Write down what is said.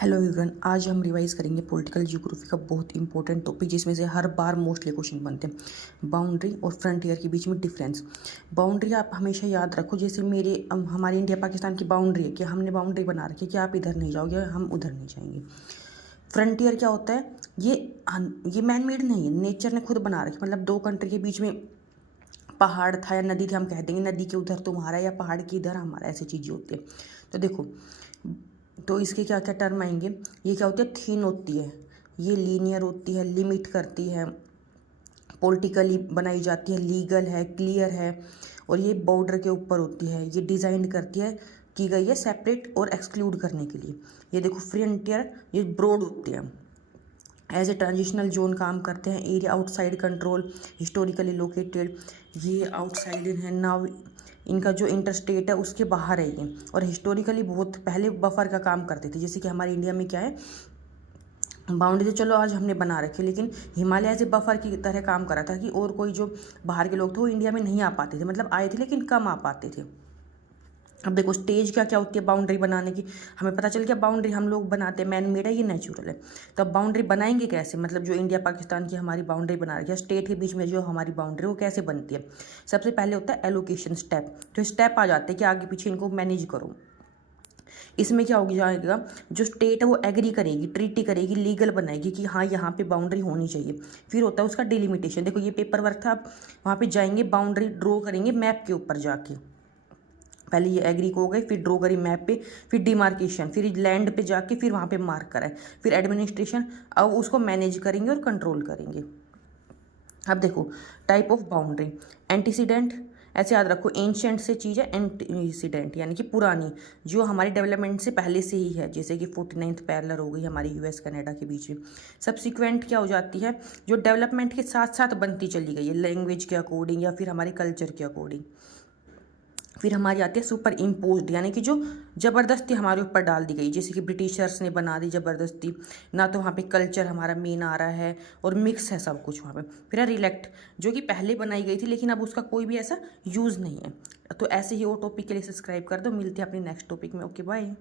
Hello everyone, आज हम revise करेंगे पॉलिटिकल ज्योग्राफी का बहुत इंपॉर्टेंट टॉपिक जिसमें से हर बार मोस्टली क्वेश्चन बनते हैं। बाउंड्री और फ्रंटियर के बीच में डिफरेंस। बाउंड्री आप हमेशा याद रखो, जैसे हमारे इंडिया पाकिस्तान की बाउंड्री है कि हमने बाउंड्री बना रखी है कि आप इधर नहीं जाओगे, हम उधर नहीं जाएंगे। फ्रंटियर क्या होता है? ये मैन मेड नहीं है, नेचर ने खुद बना रखी। मतलब दो कंट्री के बीच में पहाड़ था या नदी थी, हम कह देंगे नदी के उधर तुम्हारा या पहाड़ के इधर हमारा, ऐसी चीज़ें होती है। तो देखो, तो इसके क्या क्या टर्म आएंगे। ये क्या होती है? थिन होती है, ये लीनियर होती है, लिमिट करती है, पॉलिटिकली बनाई जाती है, लीगल है, क्लियर है, और ये बॉर्डर के ऊपर होती है, ये डिज़ाइन करती है, की गई है सेपरेट और एक्सक्लूड करने के लिए। ये देखो फ्रंटियर, ये ब्रॉड होती है, एज ए ट्रांजिशनल जोन काम करते हैं, area outside control, historically located, ये आउटसाइड है नाउ, इनका जो इंटरस्टेट है उसके बाहर है ये, और हिस्टोरिकली बहुत पहले बफर का काम करते थे। जैसे कि हमारे इंडिया में क्या है, बाउंड्री तो चलो आज हमने बना रखी, लेकिन हिमालय एज ए बफर की तरह काम करा था कि और कोई जो बाहर के लोग थे वो इंडिया में नहीं आ पाते थे, मतलब आए थे लेकिन कम आ पाते थे। अब देखो स्टेज क्या क्या होती है बाउंड्री बनाने की, हमें पता चल गया बाउंड्री हम लोग बनाते हैं, मैन मेड है, ये नेचुरल है। तो अब बाउंड्री बनाएंगे कैसे? मतलब जो इंडिया पाकिस्तान की हमारी बाउंड्री बना रही है, स्टेट के बीच में जो हमारी बाउंड्री वो कैसे बनती है? सबसे पहले होता है एलोकेशन स्टेप। तो स्टेप आ जाते हैं कि आगे पीछे इनको मैनेज करो। इसमें क्या हो जाएगा, जो स्टेट है वो एग्री करेगी, ट्रीटी करेगी, लीगल बनाएगी कि हाँ यहाँ पे बाउंड्री होनी चाहिए। फिर होता है उसका डिलिमिटेशन। देखो ये पेपर वर्क था, आप वहाँ पे जाएंगे, बाउंड्री ड्रॉ करेंगे मैप के ऊपर जाके। पहले ये एग्री को हो गई, फिर ड्रॉ करी मैप पे, फिर डिमार्केशन, फिर लैंड पे जाके फिर वहाँ पे मार्क कराए, फिर एडमिनिस्ट्रेशन, अब उसको मैनेज करेंगे और कंट्रोल करेंगे। अब देखो टाइप ऑफ बाउंड्री, एंटीसीडेंट, ऐसे याद रखो, एंशिएंट से चीज़ है, एंटीसीडेंट यानी कि पुरानी, जो हमारी डेवलपमेंट से पहले से ही है, जैसे कि 49th पैरेलल हो गई हमारी यूएस कनाडा के बीच में। सब्सिक्वेंट क्या हो जाती है, जो डेवलपमेंट के साथ साथ बनती चली गई है, लैंग्वेज के अकॉर्डिंग या फिर हमारे कल्चर के अकॉर्डिंग। फिर हमारी आती है सुपर इम्पोज्ड, यानी कि जो ज़बरदस्ती हमारे ऊपर डाल दी गई, जैसे कि ब्रिटिशर्स ने बना दी ज़बरदस्ती, ना तो वहाँ पे कल्चर हमारा मेन आ रहा है और मिक्स है सब कुछ वहाँ पे। फिर है रिलेक्ट, जो कि पहले बनाई गई थी लेकिन अब उसका कोई भी ऐसा यूज़ नहीं है। तो ऐसे ही और टॉपिक के लिए सब्सक्राइब कर दो, मिलते हैं अपने नेक्स्ट टॉपिक में। Okay bye.